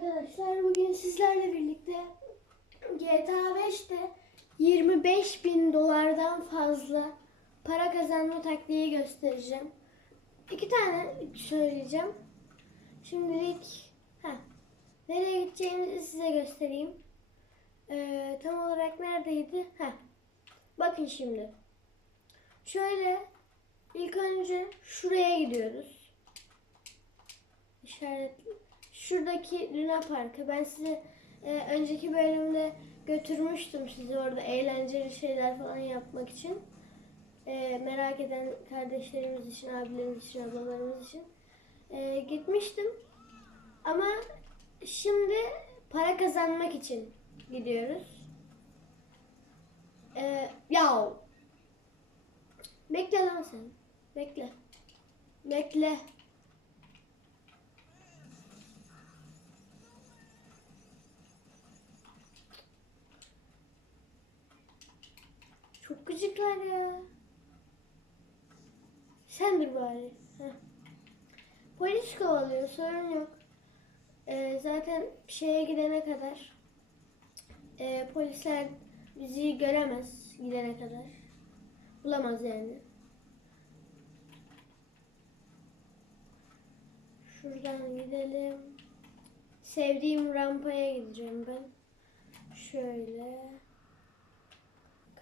arkadaşlar. Bugün sizlerle birlikte GTA 5'te 25 bin dolardan fazla para kazanma taktiği göstereceğim. İki tane söyleyeceğim. Şimdilik heh, nereye gideceğimizi size göstereyim. Ee, tam olarak neredeydi? Heh. Bakın şimdi. Şöyle ilk önce şuraya gidiyoruz. İşaretli. Şuradaki Luna Park'a ben size e, önceki bölümde götürmüştüm sizi orada eğlenceli şeyler falan yapmak için. E, merak eden kardeşlerimiz için, abilerimiz için, ablalarımız için e, gitmiştim. Ama şimdi para kazanmak için gidiyoruz. E, ya bekle lan sen. Bekle. Bekle. Çok gıcıklar ya. Sen dur bari. Heh. Polis kovalıyor sorun yok. Ee, zaten şeye gidene kadar e, polisler bizi göremez gidene kadar. Bulamaz yani. Şuradan gidelim. Sevdiğim rampaya gideceğim ben. Şöyle.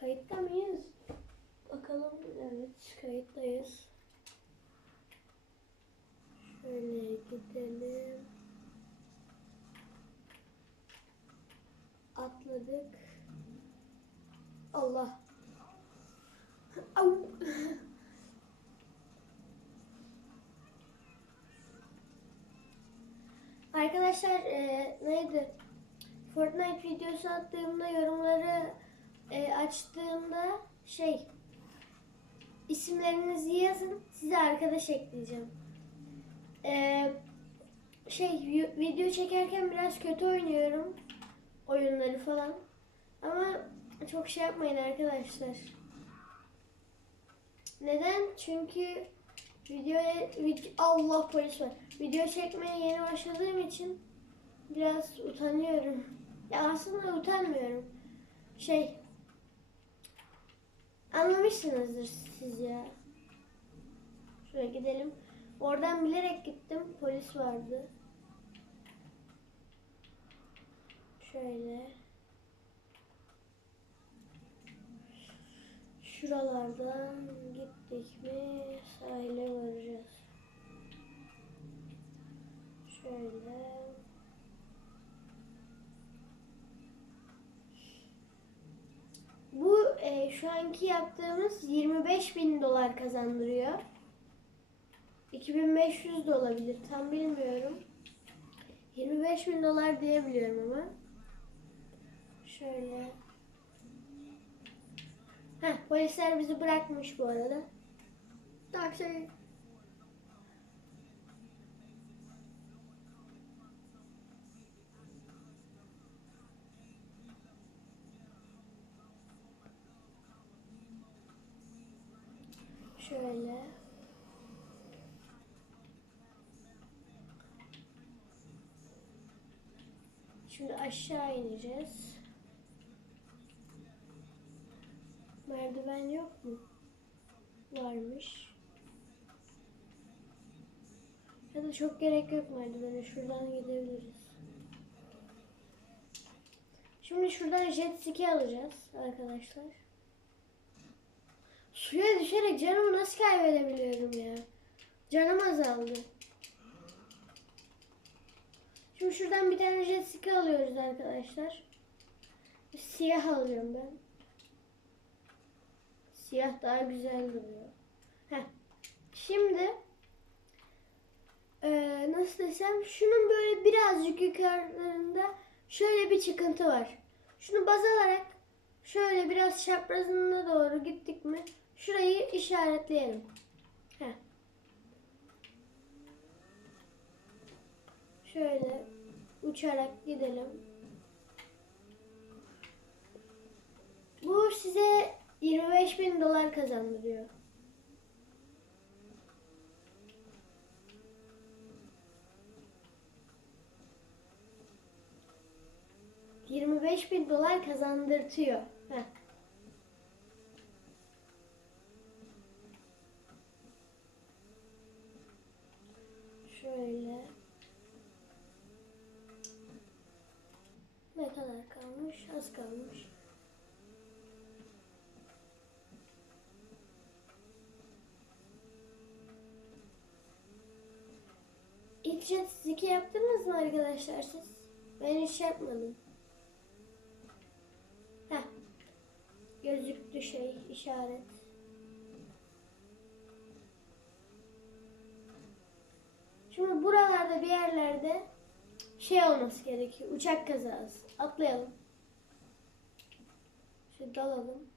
Kayıtta mıyız? Bakalım. Evet, kayıttayız. Şöyle gidelim. Atladık. Allah. Arkadaşlar e, neydi? Fortnite videosu attığımda yorumları e, açtığımda şey isimlerinizi yazın size arkadaş ekleyeceğim. E, şey vi- video çekerken biraz kötü oynuyorum oyunları falan ama çok şey yapmayın arkadaşlar. Neden? Çünkü videoya vid- Allah polis var. Video çekmeye yeni başladığım için biraz utanıyorum. Ya aslında utanmıyorum. Şey anlamışsınızdır siz ya. Şuraya gidelim. Oradan bilerek gittim. Polis vardı. Şöyle. Şuralardan gittik mi sahile varacağız. Şöyle. Bu e, şu anki yaptığımız 25 bin dolar kazandırıyor. 2500 de olabilir tam bilmiyorum. 25 bin dolar diyebiliyorum ama. Şöyle. Heh, polisler bizi bırakmış bu arada. Taksi. Şöyle. Şimdi aşağı ineceğiz. Merdiven yok mu? Varmış. Ya da çok gerek yok merdivene. Şuradan gidebiliriz. Şimdi şuradan jet ski alacağız arkadaşlar. Suya düşerek canımı nasıl kaybedebiliyorum ya? Canım azaldı. Şimdi şuradan bir tane jet ski alıyoruz arkadaşlar. Siyah alıyorum ben. Siyah daha güzel duruyor. Heh. Şimdi eee, nasıl desem şunun böyle birazcık yukarılarında şöyle bir çıkıntı var. Şunu baz alarak şöyle biraz çaprazına doğru gittik mi şurayı işaretleyelim. Heh. Şöyle uçarak gidelim. Bu size 25 bin dolar kazandırıyor. 25 bin dolar kazandırtıyor. Heh. Şöyle. Ne kadar kalmış? Az kalmış. İlk jet ziki yaptınız mı arkadaşlar siz? Ben hiç yapmadım. Heh. Gözüktü şey, işaret. Şimdi buralarda bir yerlerde şey olması gerekiyor. Uçak kazası. Atlayalım. Şöyle dalalım.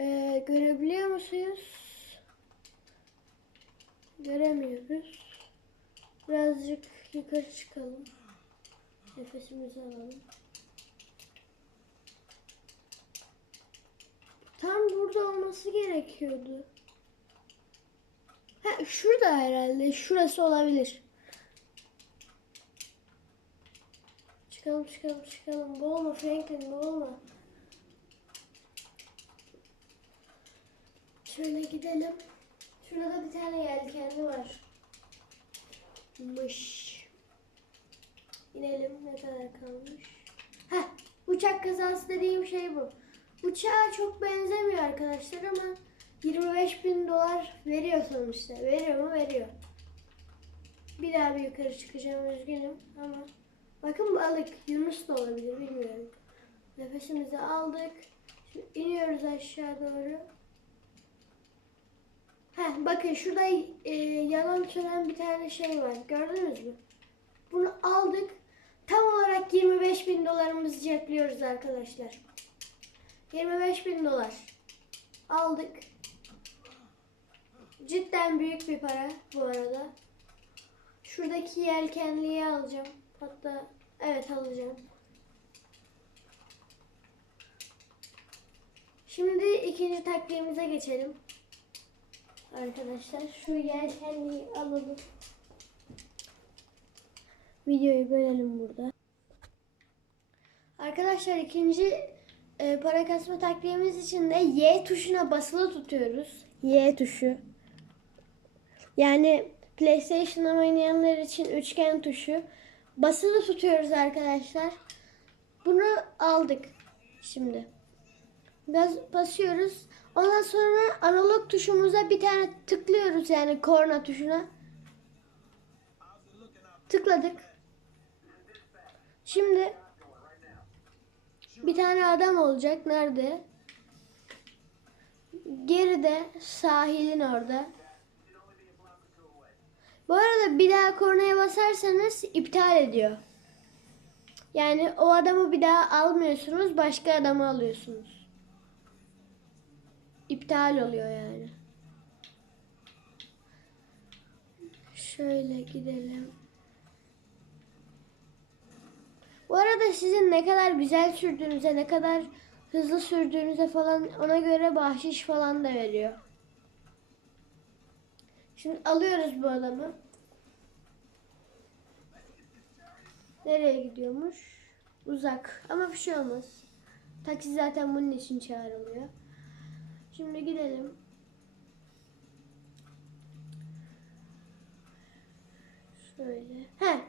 Ee, görebiliyor musunuz? Göremiyoruz. Birazcık yukarı çıkalım. Nefesimizi alalım. Tam burada olması gerekiyordu. Ha şurada herhalde. Şurası olabilir. Çıkalım çıkalım çıkalım. Boğulma Franklin boğulma. Şöyle gidelim. Şurada bir tane yelkenli var. Mış. İnelim. Ne kadar kalmış? Heh. Uçak kazası dediğim şey bu. Uçağa çok benzemiyor arkadaşlar ama 25 bin dolar veriyor sonuçta. Veriyor mu? Veriyor. Bir daha bir yukarı çıkacağım üzgünüm ama bakın balık Yunus da olabilir bilmiyorum. Nefesimizi aldık. Şimdi iniyoruz aşağı doğru. Heh, bakın şurada e, yalan sönen bir tane şey var. Gördünüz mü? Bunu aldık. Tam olarak 25 bin dolarımızı cepliyoruz arkadaşlar. 25 bin dolar. Aldık. Cidden büyük bir para bu arada. Şuradaki yelkenliği alacağım. Hatta evet alacağım. Şimdi ikinci taktiğimize geçelim. Arkadaşlar şu yelkenliği alalım. Videoyu bölelim burada. Arkadaşlar ikinci e, para kasma taktiğimiz için de Y tuşuna basılı tutuyoruz. Y tuşu. Yani PlayStation oynayanlar için üçgen tuşu. Basılı tutuyoruz arkadaşlar. Bunu aldık şimdi. Gaz basıyoruz. Ondan sonra analog tuşumuza bir tane tıklıyoruz yani korna tuşuna. Tıkladık. Şimdi bir tane adam olacak. Nerede? Geride sahilin orada. Bu arada bir daha kornaya basarsanız iptal ediyor. Yani o adamı bir daha almıyorsunuz, başka adamı alıyorsunuz. İptal oluyor yani. Şöyle gidelim. Bu arada sizin ne kadar güzel sürdüğünüze, ne kadar hızlı sürdüğünüze falan ona göre bahşiş falan da veriyor. Şimdi alıyoruz bu adamı. Nereye gidiyormuş? Uzak. Ama bir şey olmaz. Taksi zaten bunun için çağrılıyor. Şimdi gidelim. Şöyle. He.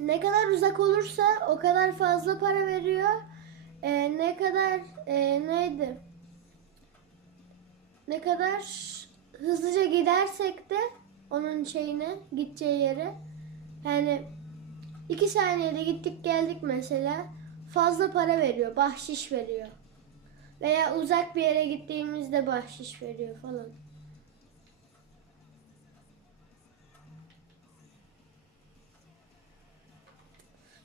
Ne kadar uzak olursa o kadar fazla para veriyor. Ee, ne kadar e, neydi? Ne kadar hızlıca gidersek de onun şeyine gideceği yere yani iki saniyede gittik geldik mesela fazla para veriyor, bahşiş veriyor. Veya uzak bir yere gittiğimizde bahşiş veriyor falan.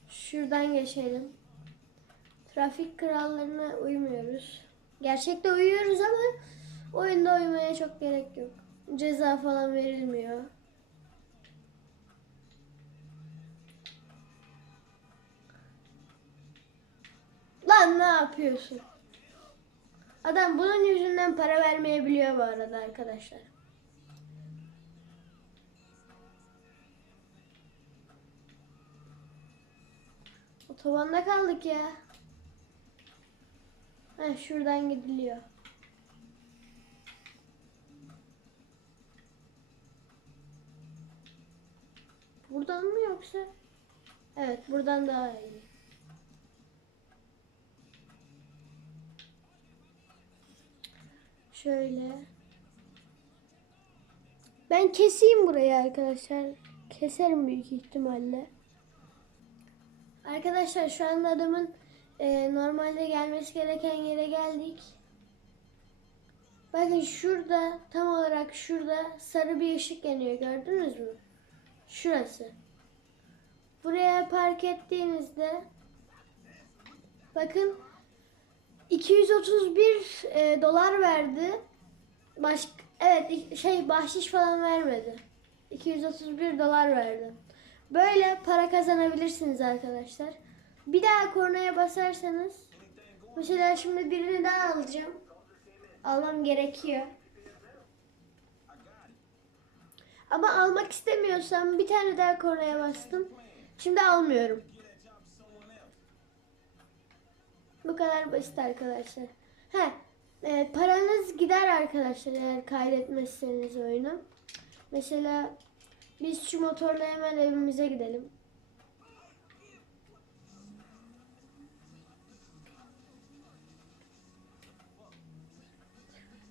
Şuradan geçelim. Trafik kurallarına uymuyoruz. Gerçekte uyuyoruz ama oyunda uymaya çok gerek yok. Ceza falan verilmiyor. Lan ne yapıyorsun? Adam bunun yüzünden para vermeyebiliyor bu arada arkadaşlar. Otobanda kaldık ya. Heh, şuradan gidiliyor. Buradan mı yoksa? Evet, buradan daha iyi. Şöyle. Ben keseyim burayı arkadaşlar. Keserim büyük ihtimalle. Arkadaşlar şu anda adamın e, normalde gelmesi gereken yere geldik. Bakın şurada tam olarak şurada sarı bir ışık yanıyor gördünüz mü? Şurası. Buraya park ettiğinizde bakın 231 e, dolar verdi. Baş, evet şey bahşiş falan vermedi. 231 dolar verdi. Böyle para kazanabilirsiniz arkadaşlar. Bir daha kornaya basarsanız mesela şimdi birini daha alacağım. Almam gerekiyor. Ama almak istemiyorsam bir tane daha kornaya bastım. Şimdi almıyorum. Bu kadar basit arkadaşlar. He, e, paranız gider arkadaşlar eğer kaydetmezseniz oyunu. Mesela biz şu motorla hemen evimize gidelim.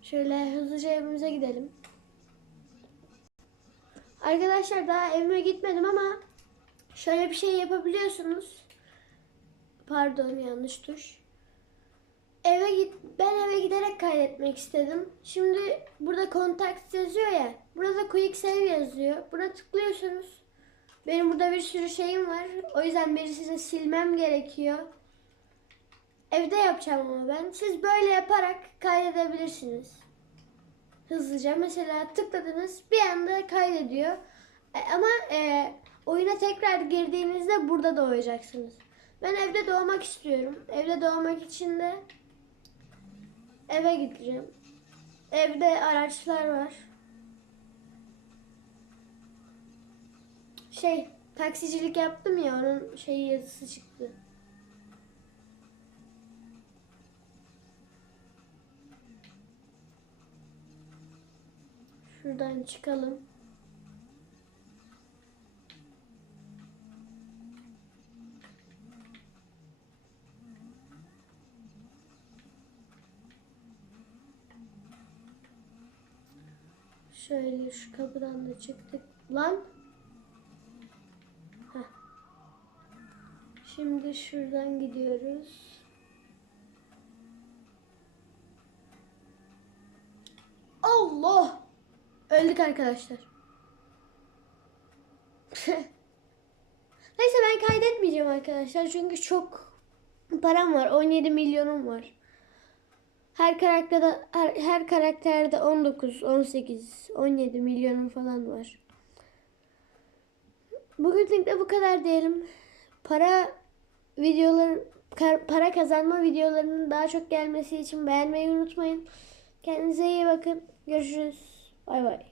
Şöyle hızlıca evimize gidelim. Arkadaşlar daha evime gitmedim ama şöyle bir şey yapabiliyorsunuz. Pardon yanlış tuş. Eve git ben eve giderek kaydetmek istedim. Şimdi burada contact yazıyor ya. Burada quick save yazıyor. Buna tıklıyorsunuz. Benim burada bir sürü şeyim var. O yüzden birisini silmem gerekiyor. Evde yapacağım ama ben. Siz böyle yaparak kaydedebilirsiniz. Hızlıca mesela tıkladınız bir anda kaydediyor. E, ama e, oyuna tekrar girdiğinizde burada doğacaksınız. Ben evde doğmak istiyorum. Evde doğmak için de eve gideceğim. Evde araçlar var. Şey, taksicilik yaptım ya onun şeyi yazısı çıktı. Şuradan çıkalım. Şöyle şu kapıdan da çıktık. Lan. Heh. Şimdi şuradan gidiyoruz. Allah! Arkadaşlar. Neyse ben kaydetmeyeceğim arkadaşlar. Çünkü çok param var. 17 milyonum var. Her karakterde her, her karakterde 19, 18, 17 milyonum falan var. Bugünlük de bu kadar diyelim. Para videoları kar- para kazanma videolarının daha çok gelmesi için beğenmeyi unutmayın. Kendinize iyi bakın. Görüşürüz. Bay bay.